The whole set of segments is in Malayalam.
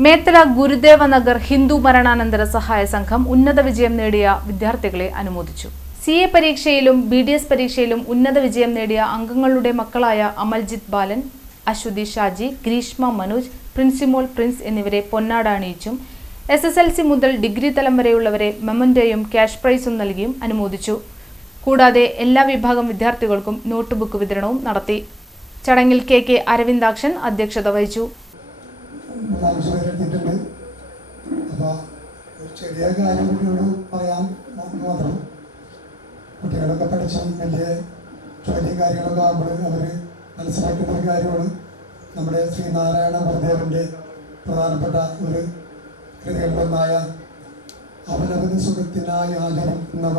മേത്തല ഗുരുദേവ നഗർ ഹിന്ദു മരണാനന്തര സഹായ സംഘം ഉന്നത വിജയം നേടിയ വിദ്യാർത്ഥികളെ അനുമോദിച്ചു. CA പരീക്ഷയിലും BDS പരീക്ഷയിലും ഉന്നത വിജയം നേടിയ അംഗങ്ങളുടെ മക്കളായ അമൽജിത് ബാലൻ, അശ്വതി ഷാജി, ഗ്രീഷ്മ മനോജ്, പ്രിൻസിമോൾ പ്രിൻസ് എന്നിവരെ പൊന്നാട അണിയിച്ചും SSLC മുതൽ ഡിഗ്രി തലം വരെയുള്ളവരെ മെമന്റോയും ക്യാഷ് പ്രൈസും നൽകിയും അനുമോദിച്ചു. കൂടാതെ എല്ലാ വിഭാഗം വിദ്യാർത്ഥികൾക്കും നോട്ട് ബുക്ക് വിതരണവും നടത്തി. ചടങ്ങിൽ KK അരവിന്ദാക്ഷൻ അധ്യക്ഷത വഹിച്ചു. കുട്ടികളൊക്കെ പഠിച്ച വലിയ ജോലിയും കാര്യങ്ങളൊക്കെ ആകുമ്പോൾ അവർ മനസ്സിലാക്കുന്ന ഒരു കാര്യമാണ് നമ്മുടെ ശ്രീനാരായണ ഗുരുദേവൻ്റെ പ്രധാനപ്പെട്ട ഒരു കൃതികളിലൊന്നായ അവനവന് സുഖത്തിനായി ആചരിക്കുന്നവ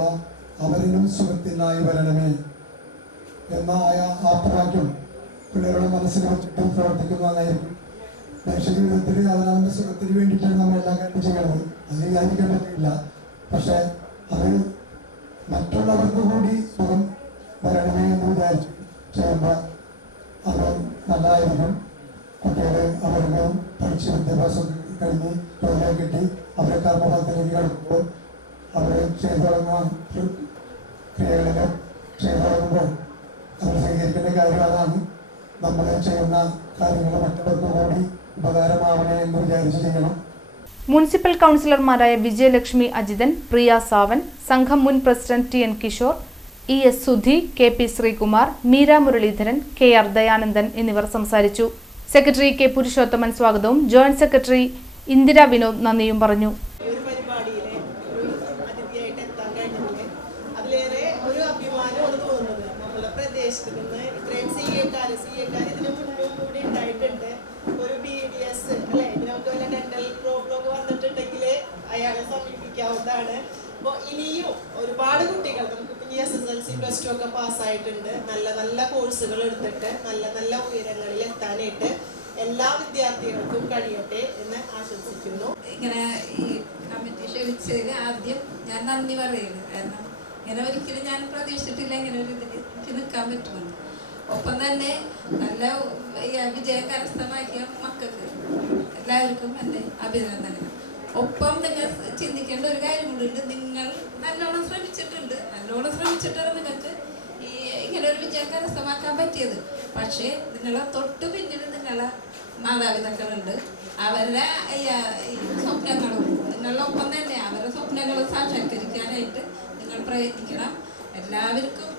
അവരിനും സുഖത്തിനായി വരണമേ എന്നായ ആപ്രാക്യം പിള്ളേരുടെ മനസ്സിനെ വെച്ചിട്ട് പ്രവർത്തിക്കുന്നതായിരിക്കും. മനുഷ്യ ജീവിതത്തിൽ അവനവൻ്റെ സുഖത്തിന് വേണ്ടിയിട്ടാണ് നമ്മൾ എല്ലാ കാര്യം ചെയ്യുന്നത്. അത് വിചാരിക്കാൻ പറ്റില്ല. പക്ഷേ അത് മറ്റുള്ളവർക്ക് കൂടി സുഖം വരണമേ എന്ന് വിചാരിച്ചു ചെയ്യുമ്പോൾ അത് നല്ലതായിരിക്കും. കുട്ടികൾ അവർക്ക് പഠിച്ച് വിദ്യാഭ്യാസം കഴിഞ്ഞ് ജോലിയെ കിട്ടി അവരെ കർമ്മഫലത്തിലേക്ക് കടക്കുമ്പോൾ അവർ ചെയ്തു തുടങ്ങുന്ന ക്രിയകളിൽ ചെയ്തു തുടങ്ങുമ്പോൾ അവർ സ്വീകരിക്കേണ്ട കാര്യം അതാണ്. നമ്മൾ ചെയ്യുന്ന കാര്യങ്ങൾ മറ്റുള്ളവർക്ക് കൂടി ഉപകാരമാവണേ എന്ന് വിചാരിച്ച് ചെയ്യണം. മുനിസിപ്പൽ കൗൺസിലർമാരായ വിജയലക്ഷ്മി അജിതൻ, പ്രിയ സാവൻ, സംഘം മുൻ president TN Kishore, ES Sudhi, KP Sreekumar, Meera Muraleedharan, KR Dayanandan എന്നിവർ സംസാരിച്ചു. സെക്രട്ടറി K പുരുഷോത്തമൻ സ്വാഗതവും ജോയിന്റ് സെക്രട്ടറി ഇന്ദിര വിനോദ് നന്ദിയും പറഞ്ഞു. അപ്പോൾ ഇനിയും ഒരുപാട് കുട്ടികൾ നമുക്ക് SSLC +2 ഒക്കെ പാസ്സായിട്ടുണ്ട്. നല്ല നല്ല കോഴ്സുകൾ എടുത്തിട്ട് നല്ല നല്ല ഉയരങ്ങളിൽ എത്താനായിട്ട് എല്ലാ വിദ്യാർത്ഥികൾക്കും കഴിയട്ടെ എന്ന് ആശംസിക്കുന്നു. ഇങ്ങനെ ഈ കമ്മിറ്റി ക്ഷണിച്ചതിൽ ആദ്യം ഞാൻ നന്ദി പറയുന്നു. കാരണം ഇങ്ങനെ ഒരിക്കലും ഞാൻ പ്രതീക്ഷിച്ചിട്ടില്ല ഇങ്ങനെ ഒരു ഇതിൽ എനിക്ക് നിൽക്കാൻ പറ്റുമെന്ന്. ഒപ്പം തന്നെ നല്ല വിജയം കരസ്ഥമാക്കിയ മക്കൾക്ക് എല്ലാവർക്കും എൻ്റെ അഭിനന്ദനങ്ങൾ. ഒപ്പം നിങ്ങൾ ചിന്തിക്കേണ്ട ഒരു കാര്യം കൂടിയുണ്ട്. നിങ്ങൾ നല്ലോണം ശ്രമിച്ചിട്ടാണ് നിങ്ങൾക്ക് ഈ ഇങ്ങനെ ഒരു വിജയം കരസ്ഥമാക്കാൻ പറ്റിയത്. പക്ഷേ നിങ്ങളെ തൊട്ട് പിന്നിൽ നിങ്ങളെ മാതാപിതാക്കളുണ്ട്. അവരുടെ സ്വപ്നങ്ങളും നിങ്ങളൊപ്പം തന്നെ അവരുടെ സ്വപ്നങ്ങളും സാക്ഷാത്കരിക്കാനായിട്ട് നിങ്ങൾ പ്രയത്നിക്കണം. എല്ലാവർക്കും